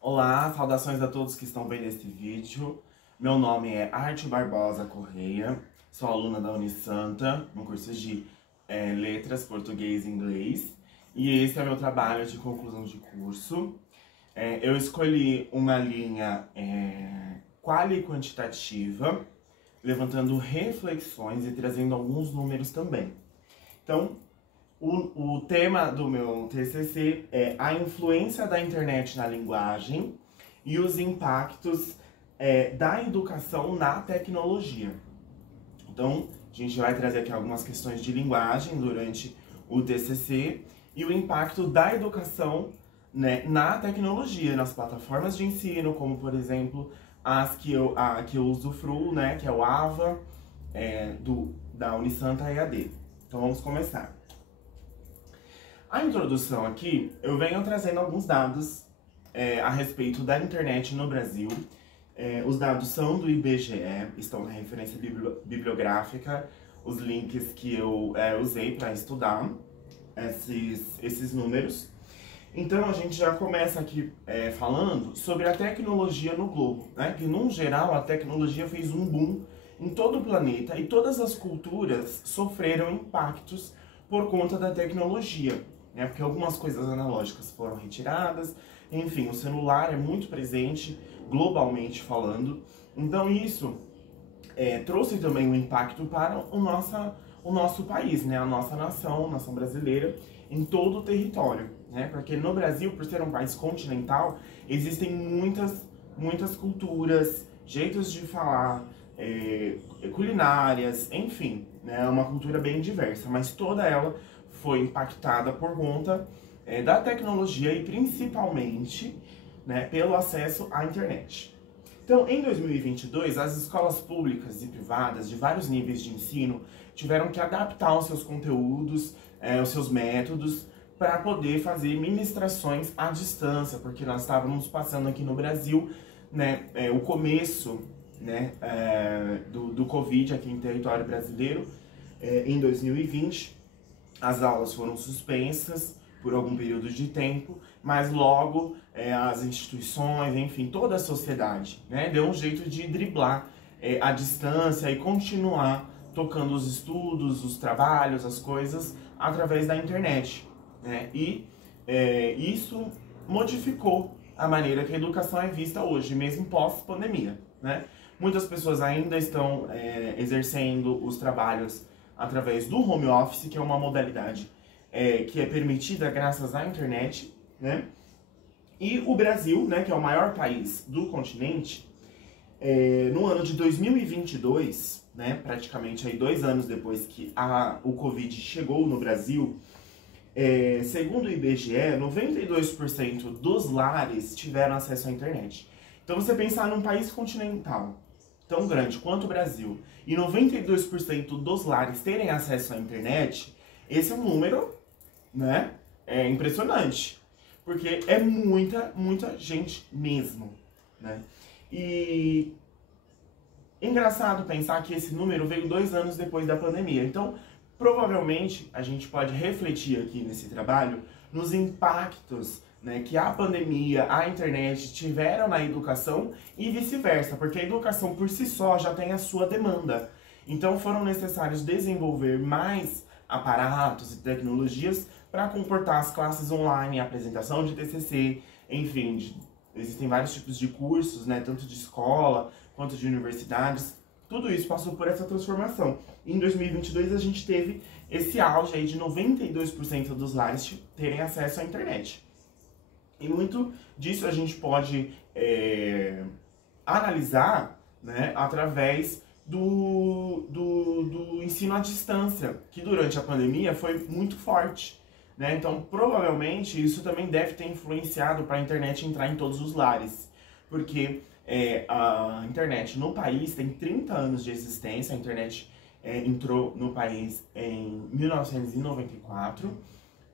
Olá, saudações a todos que estão vendo esse vídeo. Meu nome é Arte Barbosa Correia, sou aluna da Unisanta, no curso de Letras, Português e Inglês. E esse é o meu trabalho de conclusão de curso. Eu escolhi uma linha quali quantitativa, levantando reflexões e trazendo alguns números também. Então, o tema do meu TCC é a influência da internet na linguagem e os impactos da educação na tecnologia. Então, a gente vai trazer aqui algumas questões de linguagem durante o TCC e o impacto da educação, né, na tecnologia, nas plataformas de ensino, como, por exemplo, a que eu usufruo, né, que é o AVA, da Unisanta EAD. Então, vamos começar. A introdução aqui, eu venho trazendo alguns dados a respeito da internet no Brasil. Os dados são do IBGE, estão na referência bibliográfica, os links que eu usei para estudar esses números. Então a gente já começa aqui falando sobre a tecnologia no globo, né? Que, num geral, a tecnologia fez um boom em todo o planeta e todas as culturas sofreram impactos por conta da tecnologia. Porque algumas coisas analógicas foram retiradas, enfim, o celular é muito presente, globalmente falando. Então isso trouxe também um impacto para o nosso país, né? A nossa nação brasileira, em todo o território. Porque no Brasil, por ser um país continental, existem muitas culturas, jeitos de falar, culinárias, enfim, né? É uma cultura bem diversa, mas toda ela foi impactada por conta da tecnologia e principalmente, né, pelo acesso à internet. Então, em 2022, as escolas públicas e privadas de vários níveis de ensino tiveram que adaptar os seus conteúdos, os seus métodos, para poder fazer ministrações à distância, porque nós estávamos passando aqui no Brasil, né, o começo, né, do Covid aqui em território brasileiro, em 2020. As aulas foram suspensas por algum período de tempo, mas logo as instituições, enfim, toda a sociedade, né, deu um jeito de driblar a distância e continuar tocando os estudos, os trabalhos, as coisas através da internet. Né? E isso modificou a maneira que a educação é vista hoje, mesmo pós-pandemia. Né? Muitas pessoas ainda estão exercendo os trabalhos através do home office, que é uma modalidade que é permitida graças à internet, né? E o Brasil, né, que é o maior país do continente, no ano de 2022, né, praticamente aí 2 anos depois que o Covid chegou no Brasil, segundo o IBGE, 92% dos lares tiveram acesso à internet. Então, você pensar num país continental tão grande quanto o Brasil, e 92% dos lares terem acesso à internet, esse é um número, né, impressionante. Porque é muita gente mesmo, né? E engraçado pensar que esse número veio 2 anos depois da pandemia. Então, provavelmente, a gente pode refletir aqui nesse trabalho nos impactos, né, que a pandemia, a internet tiveram na educação e vice-versa, porque a educação por si só já tem a sua demanda. Então foram necessários desenvolver mais aparatos e tecnologias para comportar as classes online, a apresentação de TCC, enfim, existem vários tipos de cursos, né, tanto de escola quanto de universidades. Tudo isso passou por essa transformação. Em 2022 a gente teve esse auge aí de 92% dos lares terem acesso à internet. E muito disso a gente pode analisar, né, através do ensino à distância, que durante a pandemia foi muito forte. Né? Então, provavelmente, isso também deve ter influenciado para a internet entrar em todos os lares. Porque a internet no país tem 30 anos de existência, a internet entrou no país em 1994,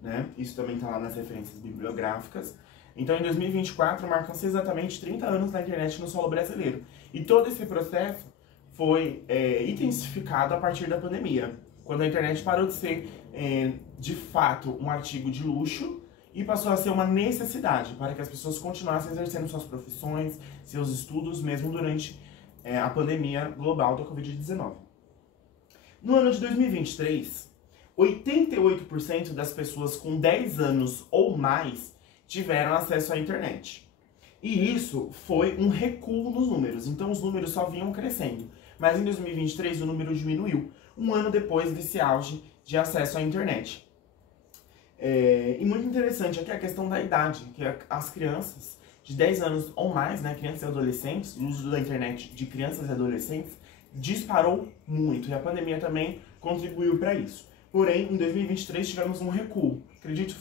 né? Isso também está lá nas referências bibliográficas. Então, em 2024, marcam-se exatamente 30 anos da internet no solo brasileiro. E todo esse processo foi intensificado a partir da pandemia, quando a internet parou de ser, de fato, um artigo de luxo e passou a ser uma necessidade para que as pessoas continuassem exercendo suas profissões, seus estudos, mesmo durante a pandemia global da Covid-19. No ano de 2023, 88% das pessoas com 10 anos ou mais tiveram acesso à internet. E isso foi um recuo nos números, então os números só vinham crescendo. Mas em 2023 o número diminuiu, um ano depois desse auge de acesso à internet. E muito interessante aqui a questão da idade, que as crianças de 10 anos ou mais, né, crianças e adolescentes, o uso da internet de crianças e adolescentes disparou muito, e a pandemia também contribuiu para isso. Porém, em 2023 tivemos um recuo. Acredito,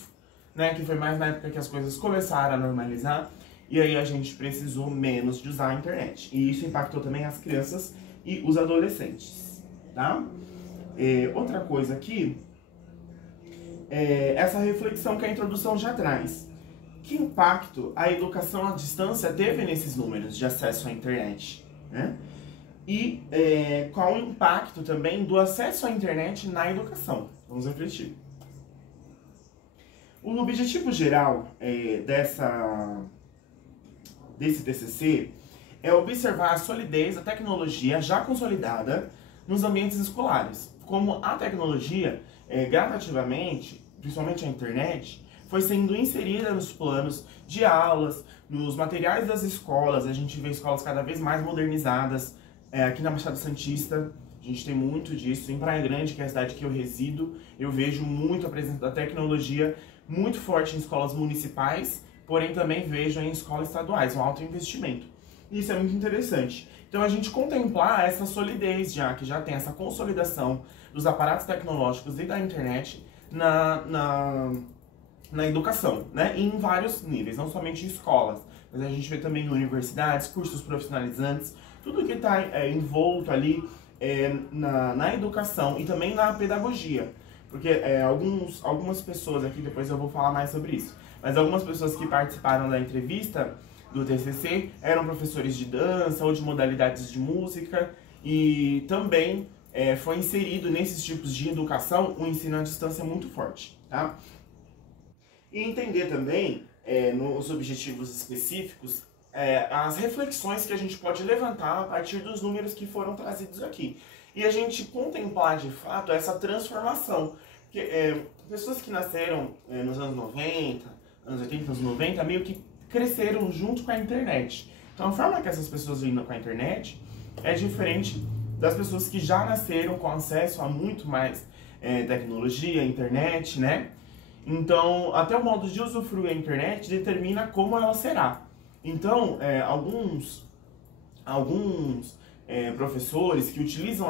né, que foi mais na época que as coisas começaram a normalizar, e aí a gente precisou menos de usar a internet. E isso impactou também as crianças e os adolescentes, tá? Outra coisa aqui é essa reflexão que a introdução já traz. Que impacto a educação à distância teve nesses números de acesso à internet, né? E qual o impacto também do acesso à internet na educação? Vamos refletir. O objetivo geral desse TCC é observar a solidez da tecnologia já consolidada nos ambientes escolares. Como a tecnologia, gradativamente, principalmente a internet, foi sendo inserida nos planos de aulas, nos materiais das escolas. A gente vê escolas cada vez mais modernizadas. Aqui na Baixada Santista, a gente tem muito disso. Em Praia Grande, que é a cidade que eu resido, eu vejo muito a presença da tecnologia muito forte em escolas municipais, porém também vejo em escolas estaduais, um alto investimento. Isso é muito interessante. Então a gente contemplar essa solidez que já tem essa consolidação dos aparatos tecnológicos e da internet na educação, né? Em vários níveis, não somente em escolas, mas a gente vê também em universidades, cursos profissionalizantes, tudo que está envolto ali na educação e também na pedagogia. Porque algumas pessoas aqui, depois eu vou falar mais sobre isso, mas algumas pessoas que participaram da entrevista do TCC eram professores de dança ou de modalidades de música, e também foi inserido nesses tipos de educação o ensino à distância muito forte, tá? E entender também, nos objetivos específicos, as reflexões que a gente pode levantar a partir dos números que foram trazidos aqui. E a gente contemplar, de fato, essa transformação. Porque pessoas que nasceram nos anos 90, anos 80, anos 90, meio que cresceram junto com a internet. Então a forma que essas pessoas lidam com a internet é diferente das pessoas que já nasceram com acesso a muito mais tecnologia, internet, né? Então, até o modo de usufruir a internet determina como ela será. Então, alguns professores que utilizam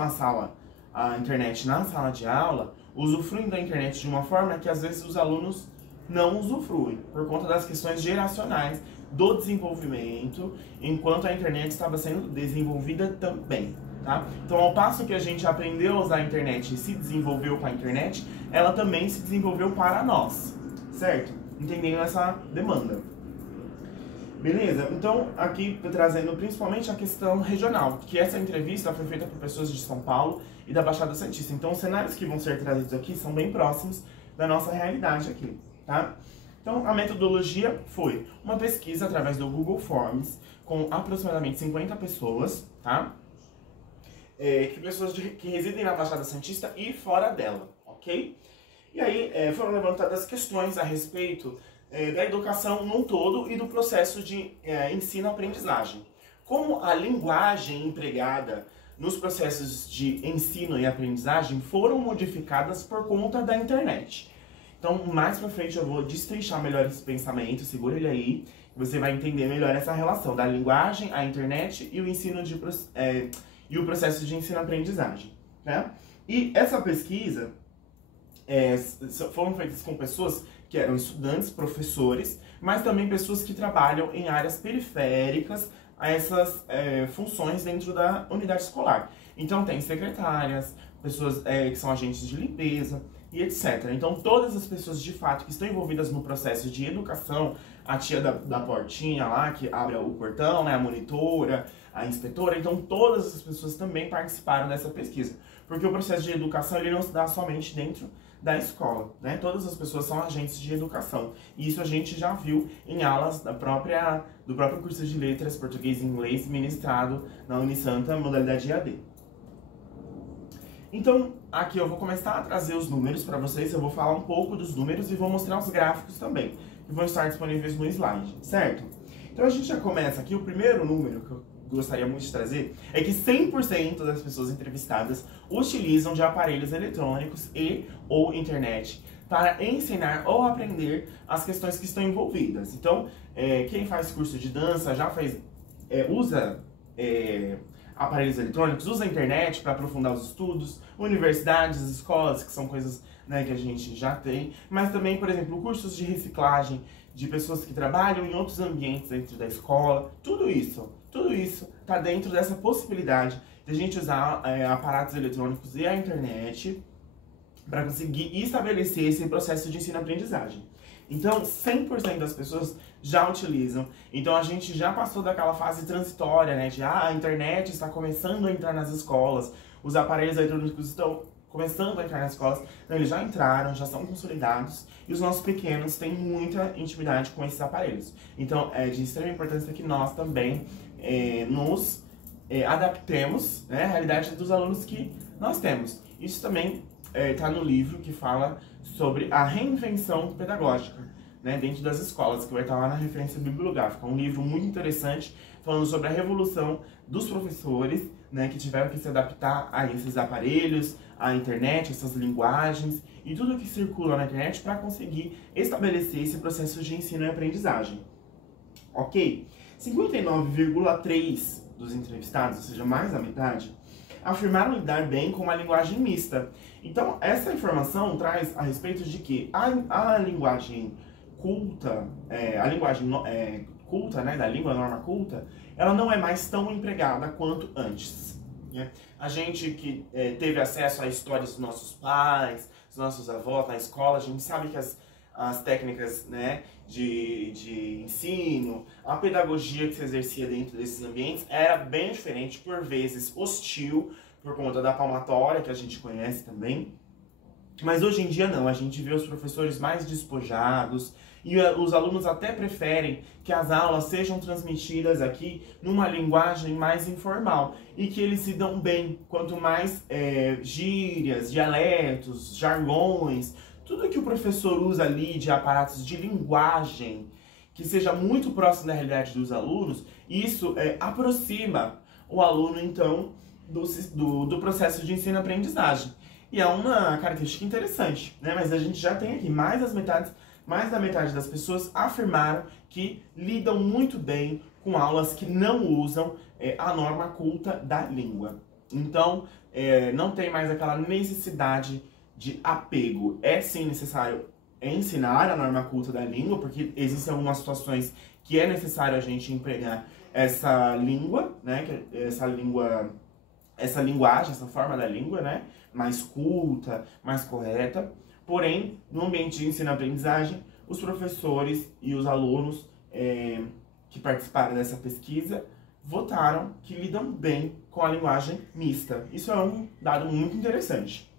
a internet na sala de aula, usufruem da internet de uma forma que às vezes os alunos não usufruem, por conta das questões geracionais do desenvolvimento, enquanto a internet estava sendo desenvolvida também, tá? Então, ao passo que a gente aprendeu a usar a internet e se desenvolveu com a internet, ela também se desenvolveu para nós, certo? Entendendo essa demanda. Beleza? Então, aqui trazendo principalmente a questão regional, que essa entrevista foi feita por pessoas de São Paulo e da Baixada Santista. Então, os cenários que vão ser trazidos aqui são bem próximos da nossa realidade aqui, tá? Então, a metodologia foi uma pesquisa através do Google Forms com aproximadamente 50 pessoas, tá? Pessoas que residem na Baixada Santista e fora dela, ok? E aí foram levantadas questões a respeito da educação num todo e do processo de ensino-aprendizagem. Como a linguagem empregada nos processos de ensino e aprendizagem foram modificadas por conta da internet. Então, mais pra frente eu vou destrinchar melhor esse pensamento, segura ele aí, você vai entender melhor essa relação da linguagem, a internet e o ensino e o processo de ensino-aprendizagem, né? E essa pesquisa foram feitas com pessoas que eram estudantes, professores, mas também pessoas que trabalham em áreas periféricas a essas funções dentro da unidade escolar. Então tem secretárias, pessoas que são agentes de limpeza e etc. Então todas as pessoas de fato que estão envolvidas no processo de educação, a tia da portinha lá que abre o portão, né, a monitora, a inspetora, então todas as pessoas também participaram dessa pesquisa. Porque o processo de educação ele não se dá somente dentro da escola, né? Todas as pessoas são agentes de educação. E isso a gente já viu em aulas do próprio curso de letras, português e inglês, ministrado na Unisanta, modalidade EAD. Então, aqui eu vou começar a trazer os números para vocês, eu vou falar um pouco dos números e vou mostrar os gráficos também, que vão estar disponíveis no slide, certo? Então a gente já começa aqui, o primeiro número que eu gostaria muito de trazer é que 100% das pessoas entrevistadas utilizam de aparelhos eletrônicos e ou internet para ensinar ou aprender as questões que estão envolvidas. Então, quem faz curso de dança já usa aparelhos eletrônicos, usa a internet para aprofundar os estudos, universidades, escolas, que são coisas, né, que a gente já tem, mas também, por exemplo, cursos de reciclagem, de pessoas que trabalham em outros ambientes dentro da escola, tudo isso está dentro dessa possibilidade de a gente usar aparatos eletrônicos e a internet para conseguir estabelecer esse processo de ensino-aprendizagem. Então, 100% das pessoas já utilizam. Então, a gente já passou daquela fase transitória, né? De, a internet está começando a entrar nas escolas, os aparelhos eletrônicos estão começando a entrar nas escolas. Então, eles já entraram, já são consolidados. E os nossos pequenos têm muita intimidade com esses aparelhos. Então, é de extrema importância que nós também nos adaptemos, né, à realidade dos alunos que nós temos. Isso também está no livro que fala sobre a reinvenção pedagógica, né, dentro das escolas, que vai estar lá na referência bibliográfica. Um livro muito interessante, falando sobre a revolução dos professores, né, que tiveram que se adaptar a esses aparelhos, à internet, essas linguagens e tudo que circula na internet para conseguir estabelecer esse processo de ensino e aprendizagem. Ok? 59,3% dos entrevistados, ou seja, mais da metade, afirmaram lidar bem com a linguagem mista. Então, essa informação traz a respeito de que a linguagem culta, culta, né, da língua norma culta, ela não é mais tão empregada quanto antes, né? A gente que teve acesso a histórias dos nossos pais, dos nossos avós na escola, a gente sabe que as técnicas, né, de ensino, a pedagogia que se exercia dentro desses ambientes era bem diferente, por vezes hostil, por conta da palmatória, que a gente conhece também. Mas hoje em dia não, a gente vê os professores mais despojados e os alunos até preferem que as aulas sejam transmitidas aqui numa linguagem mais informal e que eles se dão bem. Quanto mais gírias, dialetos, jargões, tudo que o professor usa ali de aparatos de linguagem que seja muito próximo da realidade dos alunos, isso aproxima o aluno, então, do processo de ensino-aprendizagem. E é uma característica interessante, né? Mas a gente já tem aqui mais da metade das pessoas afirmaram que lidam muito bem com aulas que não usam a norma culta da língua. Então, não tem mais aquela necessidade de apego. É sim necessário ensinar a norma culta da língua, porque existem algumas situações que é necessário a gente empregar essa língua, né? Essa linguagem, essa forma da língua, né? Mais culta, mais correta. Porém, no ambiente de ensino-aprendizagem, os professores e os alunos que participaram dessa pesquisa votaram que lidam bem com a linguagem mista. Isso é um dado muito interessante.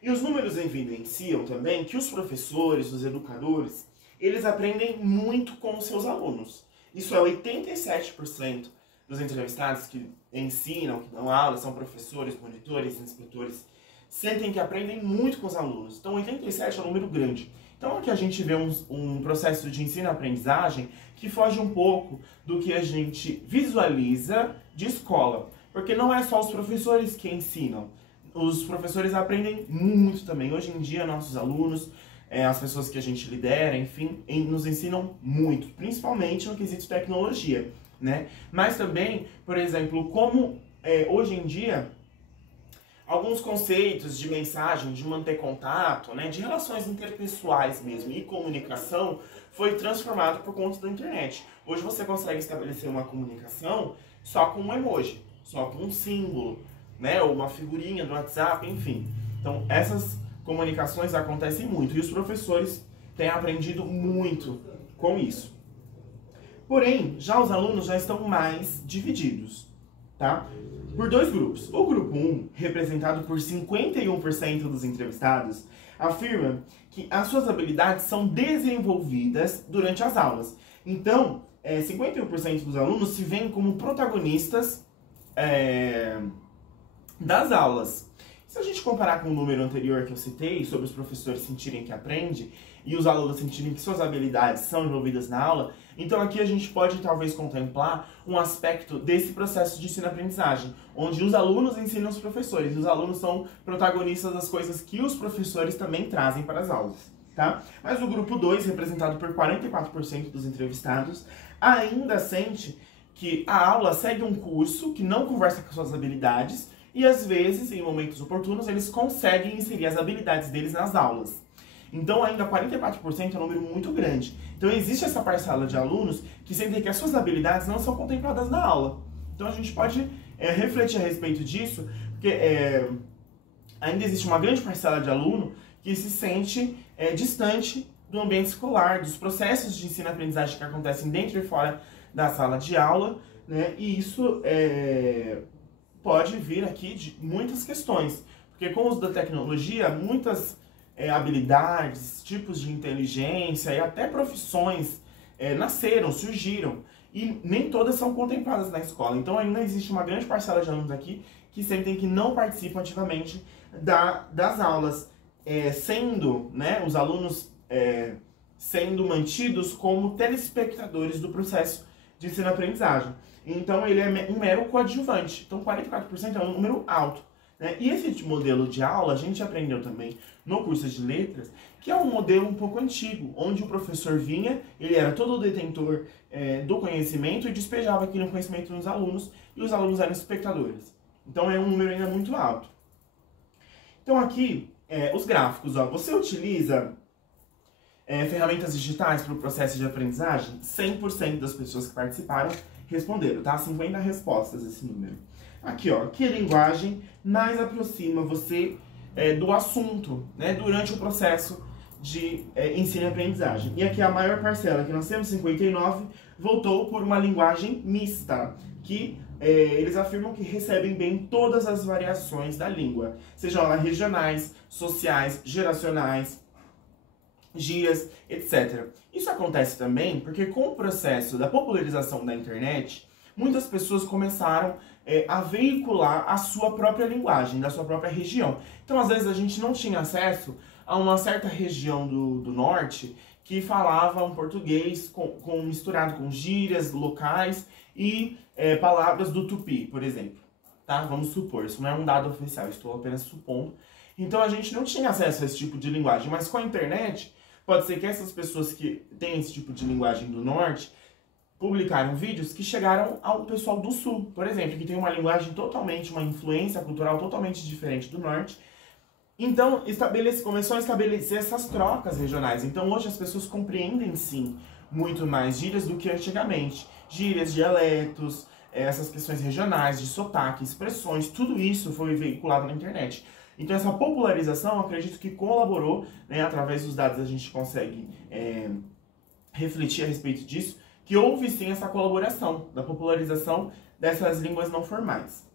E os números evidenciam também que os professores, os educadores, eles aprendem muito com os seus alunos. Isso é 87% dos entrevistados que ensinam, que dão aula, são professores, monitores, inspetores, sentem que aprendem muito com os alunos. Então 87 é um número grande. Então aqui a gente vê um processo de ensino-aprendizagem que foge um pouco do que a gente visualiza de escola. Porque não é só os professores que ensinam. Os professores aprendem muito também. Hoje em dia, nossos alunos, as pessoas que a gente lidera, enfim, nos ensinam muito, principalmente no quesito tecnologia, né? Mas também, por exemplo, como hoje em dia, alguns conceitos de mensagem, de manter contato, né, de relações interpessoais mesmo e comunicação, foi transformado por conta da internet. Hoje você consegue estabelecer uma comunicação só com um emoji, só com um símbolo, né, ou uma figurinha do WhatsApp, enfim. Então, essas comunicações acontecem muito e os professores têm aprendido muito com isso. Porém, já os alunos já estão mais divididos, tá? Por dois grupos. O grupo 1, representado por 51% dos entrevistados, afirma que as suas habilidades são desenvolvidas durante as aulas. Então, 51% dos alunos se veem como protagonistas das aulas. Se a gente comparar com o número anterior que eu citei, sobre os professores sentirem que aprende e os alunos sentirem que suas habilidades são desenvolvidas na aula, então aqui a gente pode talvez contemplar um aspecto desse processo de ensino-aprendizagem, onde os alunos ensinam os professores, e os alunos são protagonistas das coisas que os professores também trazem para as aulas, tá? Mas o grupo 2, representado por 44% dos entrevistados, ainda sente que a aula segue um curso que não conversa com suas habilidades, e às vezes, em momentos oportunos, eles conseguem inserir as habilidades deles nas aulas. Então, ainda 44% é um número muito grande. Então, existe essa parcela de alunos que sentem que as suas habilidades não são contempladas na aula. Então, a gente pode refletir a respeito disso, porque ainda existe uma grande parcela de aluno que se sente distante do ambiente escolar, dos processos de ensino-aprendizagem que acontecem dentro e fora da sala de aula, né? E isso pode vir aqui de muitas questões, porque com o uso da tecnologia, muitas habilidades, tipos de inteligência e até profissões nasceram, surgiram, e nem todas são contempladas na escola. Então ainda existe uma grande parcela de alunos aqui que sentem que não participam ativamente das aulas, sendo, né, os alunos sendo mantidos como telespectadores do processo de ensino-aprendizagem. Então ele é um mero coadjuvante. Então 44% é um número alto, né? E esse modelo de aula a gente aprendeu também no curso de letras, que é um modelo um pouco antigo, onde o professor vinha, ele era todo o detentor do conhecimento e despejava aquele conhecimento nos alunos, e os alunos eram espectadores. Então é um número ainda muito alto. Então aqui, os gráficos, ó, você utiliza ferramentas digitais para o processo de aprendizagem? 100% das pessoas que participaram responderam, tá? 50 respostas esse número. Aqui, ó, que linguagem mais aproxima você do assunto, né, durante o processo de ensino e aprendizagem. E aqui a maior parcela, que nós temos 59, votou por uma linguagem mista, que eles afirmam que recebem bem todas as variações da língua, sejam elas regionais, sociais, geracionais, gírias, etc. Isso acontece também porque com o processo da popularização da internet, muitas pessoas começaram a veicular a sua própria linguagem, da sua própria região. Então, às vezes, a gente não tinha acesso a uma certa região do norte que falava um português misturado com gírias locais e palavras do tupi, por exemplo. Tá? Vamos supor, isso não é um dado oficial, estou apenas supondo. Então, a gente não tinha acesso a esse tipo de linguagem, mas com a internet, pode ser que essas pessoas que têm esse tipo de linguagem do norte publicaram vídeos que chegaram ao pessoal do sul, por exemplo, que tem uma linguagem totalmente, uma influência cultural totalmente diferente do norte. Então, começou a estabelecer essas trocas regionais. Então, hoje as pessoas compreendem, sim, muito mais gírias do que antigamente. Gírias, dialetos, essas questões regionais, de sotaque, expressões, tudo isso foi veiculado na internet. Então, essa popularização, eu acredito que colaborou, né, através dos dados a gente consegue refletir a respeito disso, que houve sim essa colaboração da popularização dessas línguas não formais.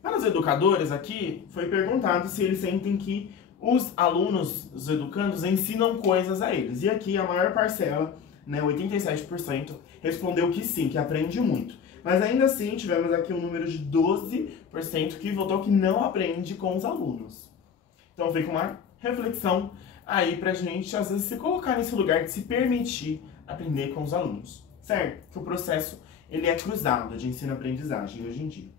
Para os educadores aqui, foi perguntado se eles sentem que os alunos, os educandos, ensinam coisas a eles. E aqui a maior parcela, né, 87%, respondeu que sim, que aprende muito. Mas ainda assim, tivemos aqui um número de 12% que votou que não aprende com os alunos. Então fica uma reflexão aí pra gente, às vezes, se colocar nesse lugar de se permitir aprender com os alunos, certo? Que o processo, ele é cruzado de ensino-aprendizagem hoje em dia.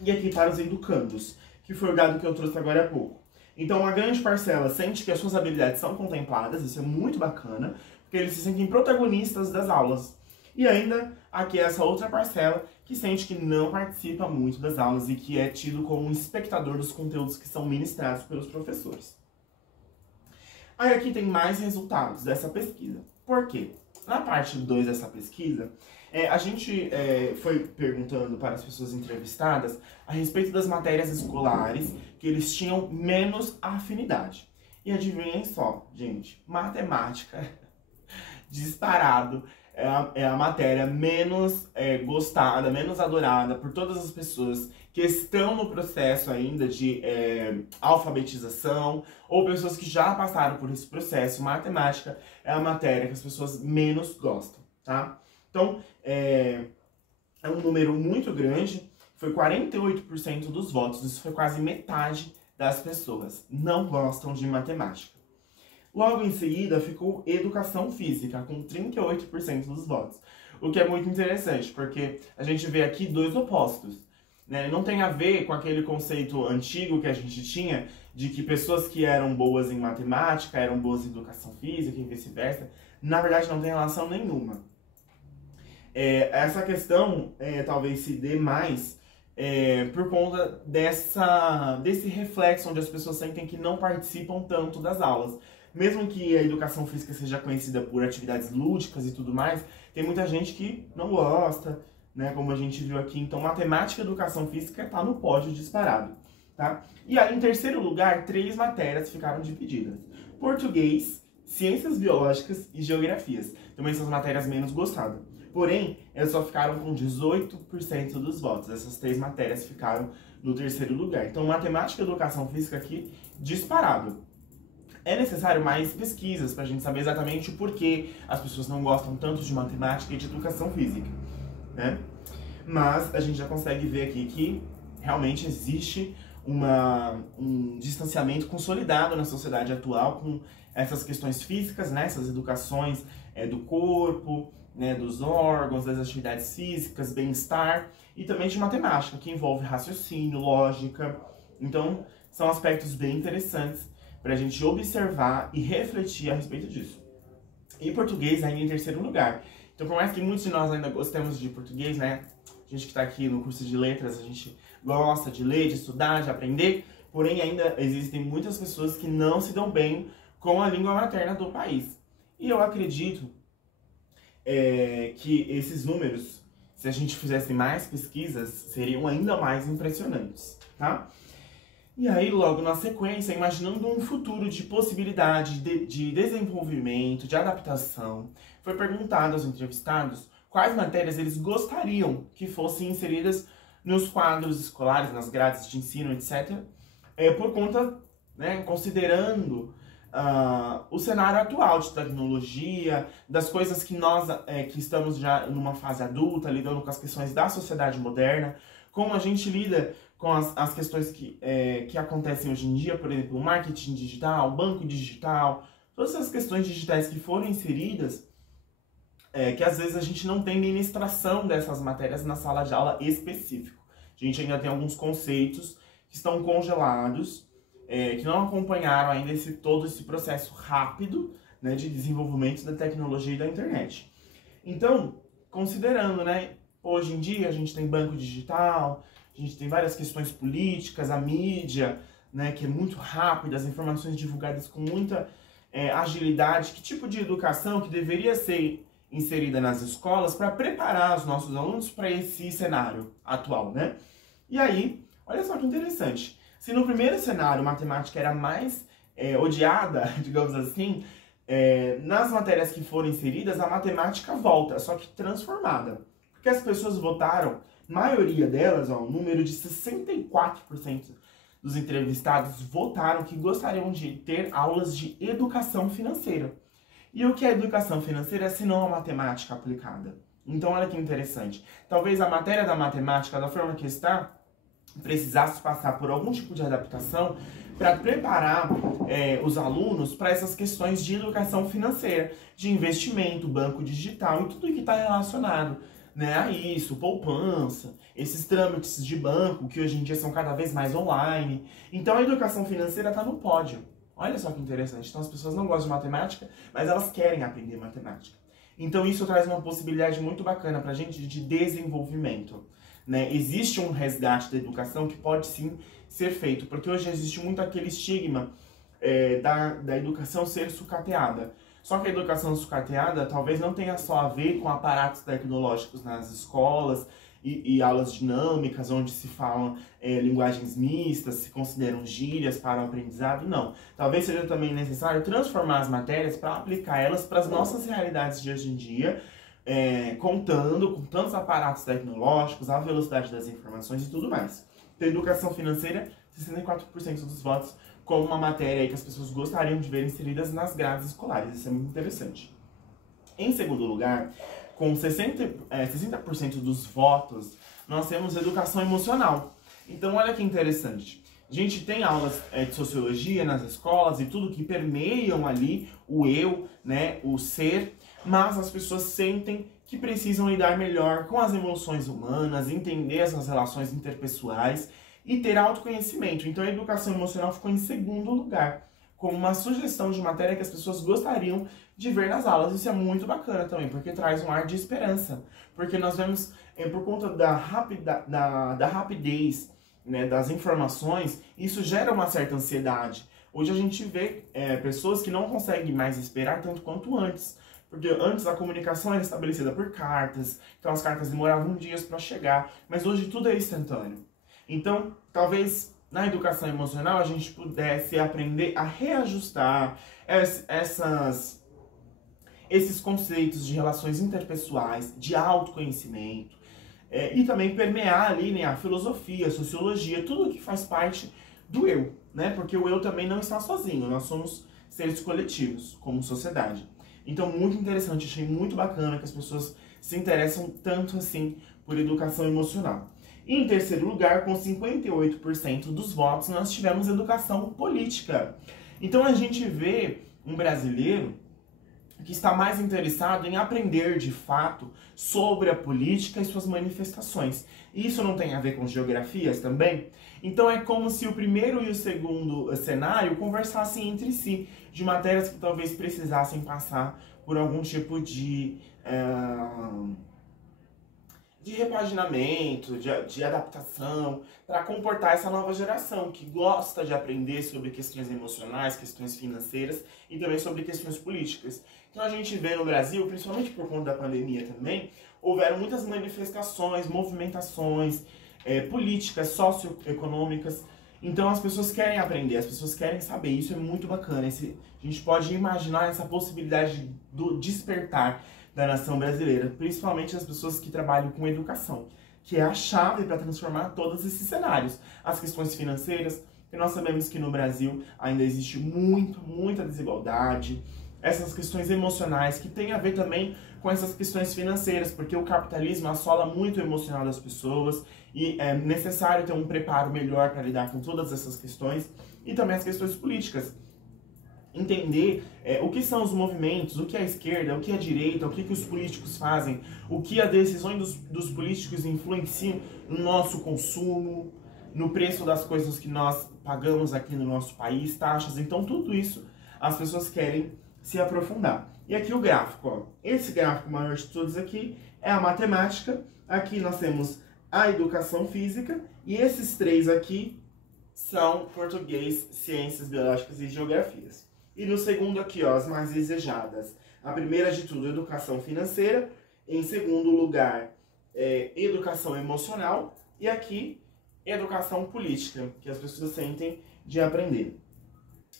E aqui para os educandos, que foi o dado que eu trouxe agora há pouco. Então, uma grande parcela sente que as suas habilidades são contempladas, isso é muito bacana, porque eles se sentem protagonistas das aulas. E ainda, aqui essa outra parcela que sente que não participa muito das aulas e que é tido como um espectador dos conteúdos que são ministrados pelos professores. Aí aqui tem mais resultados dessa pesquisa. Por quê? Na parte 2 dessa pesquisa, a gente foi perguntando para as pessoas entrevistadas a respeito das matérias escolares que eles tinham menos afinidade. E adivinhem só, gente, matemática, disparado, é a matéria menos gostada, menos adorada por todas as pessoas que estão no processo ainda de alfabetização, ou pessoas que já passaram por esse processo. Matemática é a matéria que as pessoas menos gostam, tá? Então, é um número muito grande, foi 48% dos votos, isso foi quase metade das pessoas não gostam de matemática. Logo em seguida ficou educação física, com 38% dos votos. O que é muito interessante, porque a gente vê aqui dois opostos, né? Não tem a ver com aquele conceito antigo que a gente tinha, de que pessoas que eram boas em matemática eram boas em educação física e vice-versa. Na verdade, não tem relação nenhuma. Essa questão talvez se dê mais por conta desse reflexo onde as pessoas sentem que não participam tanto das aulas. Mesmo que a educação física seja conhecida por atividades lúdicas e tudo mais, tem muita gente que não gosta, né, como a gente viu aqui. Então, matemática e educação física está no pódio disparado, tá? E aí, em terceiro lugar, 3 matérias ficaram divididas: português, ciências biológicas e geografias. Também são as matérias menos gostadas. Porém, elas só ficaram com 18% dos votos. Essas 3 matérias ficaram no terceiro lugar. Então, matemática e educação física aqui, disparado. É necessário mais pesquisas para a gente saber exatamente o porquê as pessoas não gostam tanto de matemática e de educação física, né? Mas a gente já consegue ver aqui que realmente existe um distanciamento consolidado na sociedade atual com essas questões físicas, né? Essas educações do corpo, né? Dos órgãos, das atividades físicas, bem-estar, e também de matemática, que envolve raciocínio, lógica. Então, são aspectos bem interessantes para a gente observar e refletir a respeito disso. E português ainda em terceiro lugar. Então, por mais que muitos de nós ainda gostemos de português, né? A gente que está aqui no curso de letras, a gente gosta de ler, de estudar, de aprender, porém ainda existem muitas pessoas que não se dão bem com a língua materna do país. E eu acredito que esses números, se a gente fizesse mais pesquisas, seriam ainda mais impressionantes, tá? E aí, logo na sequência, imaginando um futuro de possibilidade de desenvolvimento, de adaptação, foi perguntado aos entrevistados quais matérias eles gostariam que fossem inseridas nos quadros escolares, nas grades de ensino, etc. Por conta, né, considerando o cenário atual de tecnologia, das coisas que nós que estamos já numa fase adulta, lidando com as questões da sociedade moderna, como a gente lida com as questões que acontecem hoje em dia, por exemplo, marketing digital, banco digital, todas essas questões digitais que foram inseridas, que às vezes a gente não tem ministração dessas matérias na sala de aula específico. A gente ainda tem alguns conceitos que estão congelados, que não acompanharam ainda todo esse processo rápido, né, de desenvolvimento da tecnologia e da internet. Então, considerando, né, hoje em dia a gente tem banco digital, a gente tem várias questões políticas, a mídia, né, que é muito rápida, as informações divulgadas com muita agilidade. Que tipo de educação que deveria ser inserida nas escolas para preparar os nossos alunos para esse cenário atual, né? E aí, olha só que interessante. Se no primeiro cenário matemática era mais odiada, digamos assim, nas matérias que foram inseridas, a matemática volta, só que transformada. Porque as pessoas votaram, maioria delas, um número de 64% dos entrevistados votaram que gostariam de ter aulas de educação financeira. E o que é educação financeira se não a matemática aplicada? Então, olha que interessante. Talvez a matéria da matemática, da forma que está, precisasse passar por algum tipo de adaptação para preparar os alunos para essas questões de educação financeira, de investimento, banco digital e tudo que está relacionado, né, a isso, poupança, esses trâmites de banco que hoje em dia são cada vez mais online. Então a educação financeira está no pódio. Olha só que interessante. Então as pessoas não gostam de matemática, mas elas querem aprender matemática. Então isso traz uma possibilidade muito bacana para a gente de desenvolvimento, né? Existe um resgate da educação que pode sim ser feito, porque hoje existe muito aquele estigma da educação ser sucateada. Só que a educação sucateada talvez não tenha só a ver com aparatos tecnológicos nas escolas e aulas dinâmicas, onde se falam linguagens mistas, se consideram gírias para o aprendizado, não. Talvez seja também necessário transformar as matérias para aplicar elas para as nossas realidades de hoje em dia, contando com tantos aparatos tecnológicos, a velocidade das informações e tudo mais. Então, educação financeira, 64% dos votos, como uma matéria aí que as pessoas gostariam de ver inseridas nas grades escolares. Isso é muito interessante. Em segundo lugar, com 60% dos votos, nós temos educação emocional. Então, olha que interessante. A gente tem aulas de sociologia nas escolas e tudo que permeiam ali o eu, né, o ser, mas as pessoas sentem que precisam lidar melhor com as emoções humanas, entender essas relações interpessoais e ter autoconhecimento. Então a educação emocional ficou em segundo lugar, como uma sugestão de matéria que as pessoas gostariam de ver nas aulas. Isso é muito bacana também, porque traz um ar de esperança. Porque nós vemos, por conta da rapidez, né, das informações, isso gera uma certa ansiedade. Hoje a gente vê pessoas que não conseguem mais esperar tanto quanto antes. Porque antes a comunicação era estabelecida por cartas, então as cartas demoravam dias para chegar, mas hoje tudo é instantâneo. Então, talvez na educação emocional a gente pudesse aprender a reajustar esses conceitos de relações interpessoais, de autoconhecimento, e também permear ali, né, a filosofia, a sociologia, tudo que faz parte do eu, né? Porque o eu também não está sozinho, nós somos seres coletivos, como sociedade. Então, muito interessante, achei muito bacana que as pessoas se interessam tanto assim por educação emocional. E em terceiro lugar, com 58% dos votos, nós tivemos educação política. Então a gente vê um brasileiro que está mais interessado em aprender de fato sobre a política e suas manifestações. E isso não tem a ver com geografias também? Então é como se o primeiro e o segundo cenário conversassem entre si, de matérias que talvez precisassem passar por algum tipo de repaginamento, de adaptação, para comportar essa nova geração que gosta de aprender sobre questões emocionais, questões financeiras e também sobre questões políticas. Então a gente vê no Brasil, principalmente por conta da pandemia também, houveram muitas manifestações, movimentações políticas, socioeconômicas. Então as pessoas querem aprender, as pessoas querem saber, isso é muito bacana. A gente pode imaginar essa possibilidade do despertar da nação brasileira, principalmente as pessoas que trabalham com educação, que é a chave para transformar todos esses cenários. As questões financeiras, que nós sabemos que no Brasil ainda existe muita desigualdade, essas questões emocionais, que tem a ver também com essas questões financeiras, porque o capitalismo assola muito o emocional das pessoas e é necessário ter um preparo melhor para lidar com todas essas questões e também as questões políticas. Entender o que são os movimentos, o que é a esquerda, o que é a direita, o que os políticos fazem, o que as decisões dos políticos influenciam no nosso consumo, no preço das coisas que nós pagamos aqui no nosso país, taxas. Então tudo isso as pessoas querem se aprofundar. E aqui o gráfico, ó. Esse gráfico maior de todos aqui é a matemática. Aqui nós temos a educação física e esses três aqui são português, ciências biológicas e geografias. E no segundo aqui, ó, as mais desejadas. A primeira de tudo, educação financeira. Em segundo lugar, educação emocional. E aqui, educação política, que as pessoas sentem de aprender.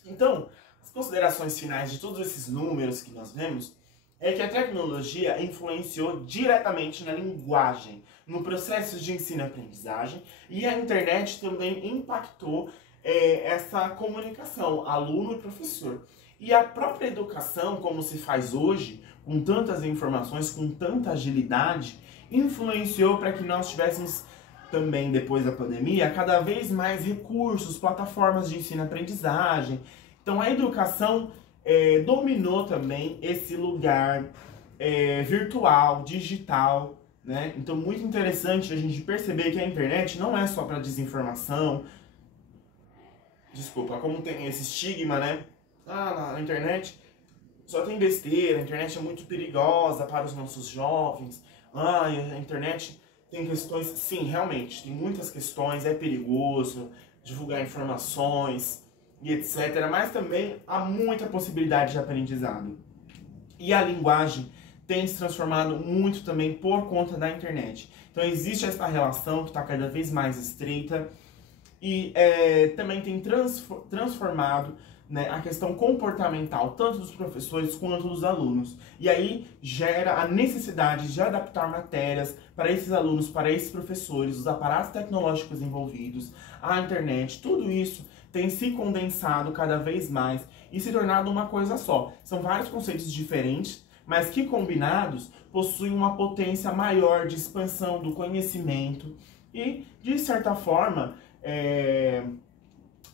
Então, as considerações finais de todos esses números que nós vemos é que a tecnologia influenciou diretamente na linguagem, no processo de ensino e aprendizagem, e a internet também impactou essa comunicação, aluno e professor. E a própria educação, como se faz hoje, com tantas informações, com tanta agilidade, influenciou para que nós tivéssemos também, depois da pandemia, cada vez mais recursos, plataformas de ensino e aprendizagem. Então a educação dominou também esse lugar virtual, digital, né? Então muito interessante a gente perceber que a internet não é só para desinformação. Desculpa, como tem esse estigma, né? Na internet só tem besteira, a internet é muito perigosa para os nossos jovens. A internet tem questões, sim, realmente, tem muitas questões, é perigoso divulgar informações e etc. Mas também há muita possibilidade de aprendizado. E a linguagem tem se transformado muito também por conta da internet. Então existe essa relação que está cada vez mais estreita e também tem transformado né, a questão comportamental, tanto dos professores quanto dos alunos. E aí gera a necessidade de adaptar matérias para esses alunos, para esses professores, os aparatos tecnológicos envolvidos, a internet, tudo isso tem se condensado cada vez mais e se tornado uma coisa só. São vários conceitos diferentes, mas que combinados possuem uma potência maior de expansão do conhecimento e, de certa forma,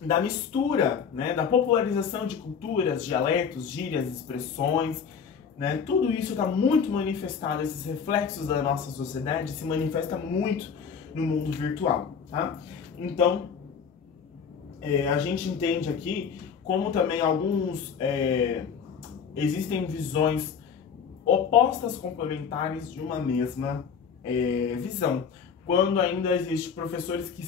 da mistura, né, da popularização de culturas, dialetos, gírias, expressões, né, tudo isso está muito manifestado, esses reflexos da nossa sociedade se manifesta muito no mundo virtual, tá? Então, a gente entende aqui como também existem visões opostas complementares de uma mesma visão. Quando ainda existem professores que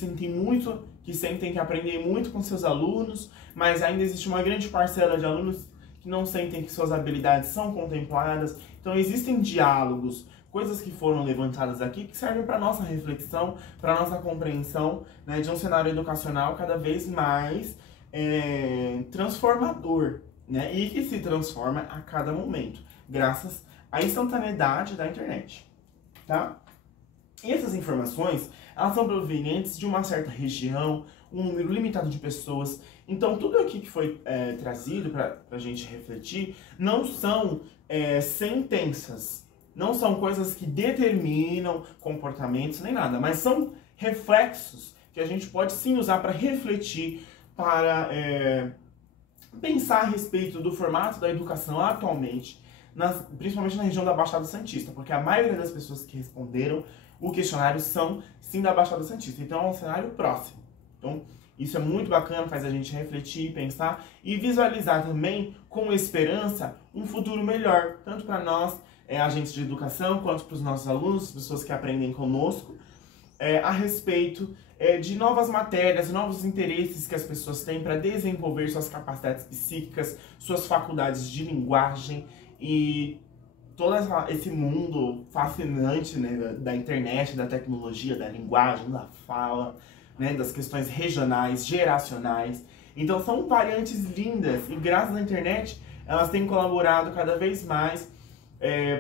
sentem que aprendem muito com seus alunos, mas ainda existe uma grande parcela de alunos que não sentem que suas habilidades são contempladas. Então existem diálogos, coisas que foram levantadas aqui que servem para nossa reflexão, para nossa compreensão, né, de um cenário educacional cada vez mais transformador, né, e que se transforma a cada momento, graças à instantaneidade da internet, tá? E essas informações, elas são provenientes de uma certa região, um número limitado de pessoas. Então, tudo aqui que foi trazido para a gente refletir não são sentenças, não são coisas que determinam comportamentos nem nada, mas são reflexos que a gente pode sim usar para refletir, para pensar a respeito do formato da educação atualmente, principalmente na região da Baixada Santista, porque a maioria das pessoas que responderam o questionário são sim da Baixada Santista, então é um cenário próximo. Então isso é muito bacana, faz a gente refletir, pensar e visualizar também com esperança um futuro melhor, tanto para nós, agentes de educação, quanto para os nossos alunos, pessoas que aprendem conosco, a respeito de novas matérias, novos interesses que as pessoas têm para desenvolver suas capacidades psíquicas, suas faculdades de linguagem e todo esse mundo fascinante, né, da internet, da tecnologia, da linguagem, da fala, né, das questões regionais, geracionais. Então são variantes lindas e graças à internet elas têm colaborado cada vez mais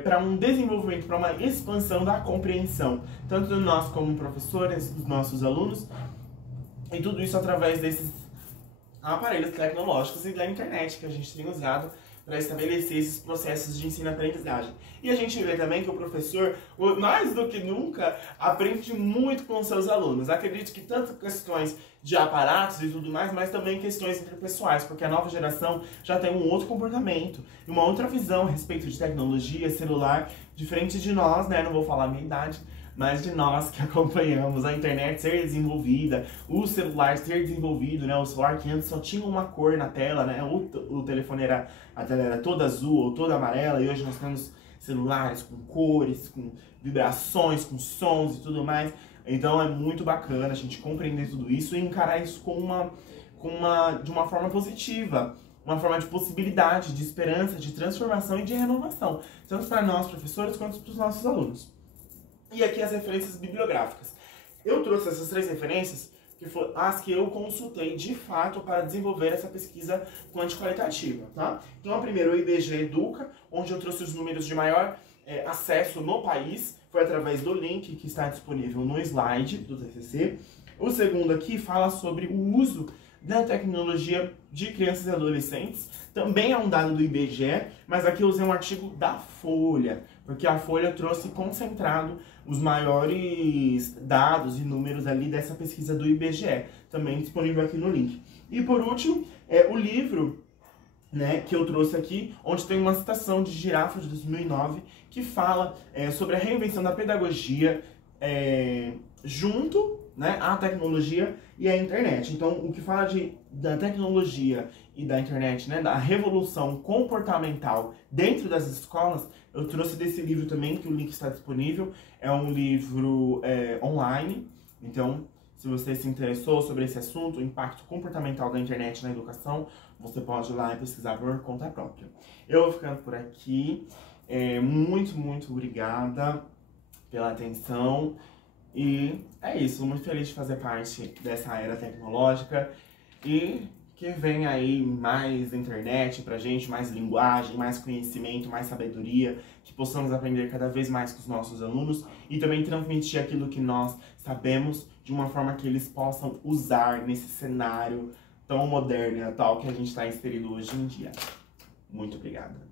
para um desenvolvimento, para uma expansão da compreensão, tanto de nós como professores, dos nossos alunos, e tudo isso através desses aparelhos tecnológicos e da internet que a gente tem usado para estabelecer esses processos de ensino-aprendizagem. E a gente vê também que o professor, mais do que nunca, aprende muito com os seus alunos. Acredito que tanto questões de aparatos e tudo mais, mas também questões interpessoais, porque a nova geração já tem um outro comportamento, uma outra visão a respeito de tecnologia, celular, diferente de nós, né? Não vou falar a minha idade, mas de nós que acompanhamos a internet ser desenvolvida, o celular ser desenvolvido, né? O celular que antes só tinha uma cor na tela, né? O telefone a tela era toda azul ou toda amarela, e hoje nós temos celulares com cores, com vibrações, com sons e tudo mais. Então é muito bacana a gente compreender tudo isso e encarar isso de uma forma positiva, uma forma de possibilidade, de esperança, de transformação e de renovação, tanto para nós professores quanto para os nossos alunos. E aqui as referências bibliográficas. Eu trouxe essas 3 referências, que foram as que eu consultei de fato para desenvolver essa pesquisa quanti-qualitativa, tá? Então, a primeira, o IBGE Educa, onde eu trouxe os números de maior acesso no país, foi através do link que está disponível no slide do TCC. O segundo aqui fala sobre o uso da tecnologia de crianças e adolescentes. Também é um dado do IBGE, mas aqui eu usei um artigo da Folha, porque a Folha trouxe concentrado os maiores dados e números ali dessa pesquisa do IBGE, também disponível aqui no link. E por último, o livro, né, que eu trouxe aqui, onde tem uma citação de Girafa de 2009, que fala sobre a reinvenção da pedagogia junto, né, à tecnologia e à internet. Então, o que fala da tecnologia e da internet, né, da revolução comportamental dentro das escolas, eu trouxe desse livro também, que o link está disponível. É um livro online, então, se você se interessou sobre esse assunto, o impacto comportamental da internet na educação, você pode ir lá e pesquisar por conta própria. Eu vou ficando por aqui. Muito, muito obrigada pela atenção. E é isso, muito feliz de fazer parte dessa era tecnológica. E que venha aí mais internet pra gente, mais linguagem, mais conhecimento, mais sabedoria, que possamos aprender cada vez mais com os nossos alunos e também transmitir aquilo que nós sabemos de uma forma que eles possam usar nesse cenário tão moderno e atual que a gente está inserido hoje em dia. Muito obrigada.